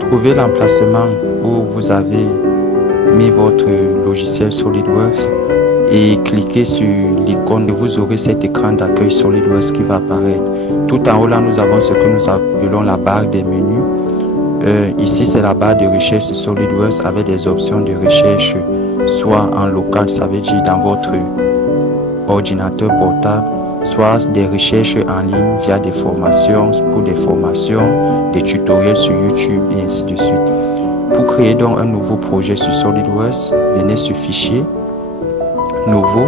Trouvez l'emplacement où vous avez mis votre logiciel SolidWorks et cliquez sur l'icône et vous aurez cet écran d'accueil SolidWorks qui va apparaître. Tout en haut là, nous avons ce que nous appelons la barre des menus. Ici, c'est la barre de recherche SolidWorks avec des options de recherche, soit en local, ça veut dire dans votre ordinateur portable, soit des recherches en ligne via des formations, pour des formations, des tutoriels sur YouTube et ainsi de suite. Pour créer donc un nouveau projet sur SolidWorks, venez sur Fichier, Nouveau.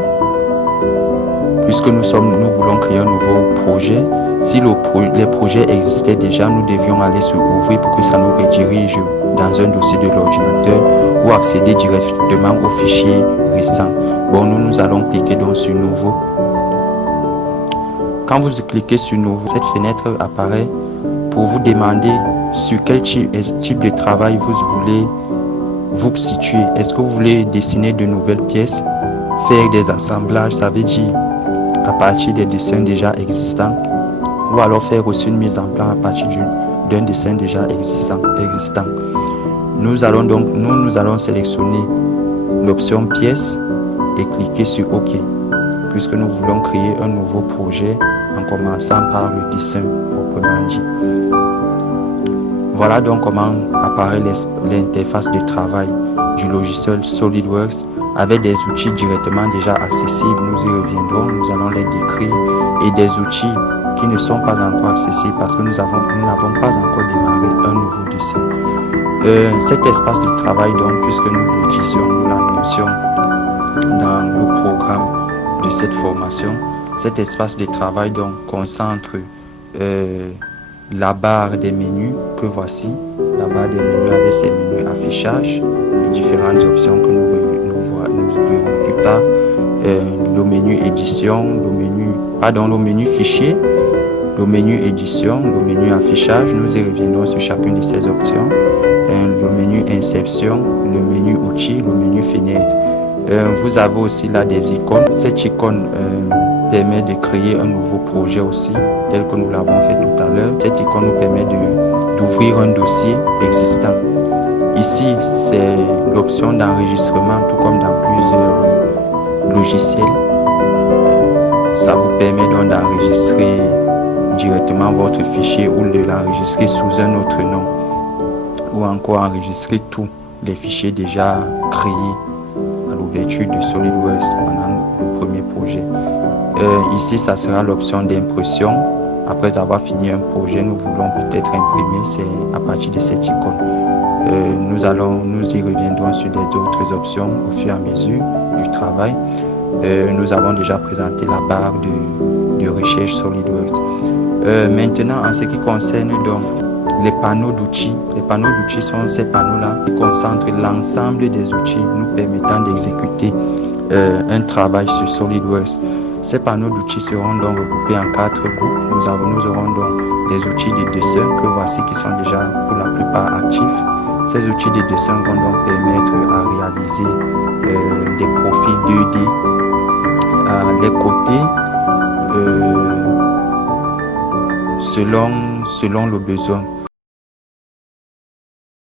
Puisque nous voulons créer un nouveau projet, si les projets existaient déjà, nous devions aller sur Ouvrir pour que ça nous redirige dans un dossier de l'ordinateur ou accéder directement au fichier récent. Bon, nous allons cliquer donc sur Nouveau. Quand vous cliquez sur Nouveau, cette fenêtre apparaît pour vous demander sur quel type de travail vous voulez vous situer. Est-ce que vous voulez dessiner de nouvelles pièces, faire des assemblages, ça veut dire à partir des dessins déjà existants, ou alors faire aussi une mise en place à partir d'un dessin déjà existant. Nous allons sélectionner l'option pièce et cliquer sur OK, puisque nous voulons créer un nouveau projet en commençant par le dessin proprement dit. Voilà donc comment apparaît l'interface de travail du logiciel SolidWorks avec des outils directement déjà accessibles. Nous y reviendrons, nous allons les décrire, et des outils qui ne sont pas encore accessibles parce que nous n'avons pas encore démarré un nouveau dessin. Cet espace de travail donc, puisque nous l'utilisions, nous l'annoncions dans le programme de cette formation, cet espace de travail donc concentre la barre des menus que voici, la barre des menus avec ses menus affichage et différentes options que nous verrons plus tard. Le menu édition, le menu fichier, le menu édition, le menu affichage, nous y reviendrons sur chacune de ces options. Le menu insertion, le menu outils, le menu fenêtre. Vous avez aussi là des icônes. Cette icône permet de créer un nouveau projet aussi, tel que nous l'avons fait tout à l'heure. Cette icône nous permet d'ouvrir un dossier existant. Ici, c'est l'option d'enregistrement, tout comme dans plusieurs logiciels. Ça vous permet donc d'enregistrer directement votre fichier ou de l'enregistrer sous un autre nom, ou encore enregistrer tous les fichiers déjà créés à l'ouverture de SolidWorks pendant le premier projet. Ici, ça sera l'option d'impression. Après avoir fini un projet, nous voulons peut-être imprimer, c'est à partir de cette icône. Nous y reviendrons sur des autres options au fur et à mesure du travail. Nous avons déjà présenté la barre de recherche SolidWorks. Maintenant, en ce qui concerne donc les panneaux d'outils sont ces panneaux-là qui concentrent l'ensemble des outils nous permettant d'exécuter un travail sur SolidWorks. Ces panneaux d'outils seront donc regroupés en 4 groupes. Nous aurons donc des outils de dessin que voici qui sont déjà pour la plupart actifs. Ces outils de dessin vont donc permettre à réaliser des profils 2D à les côtés selon le besoin.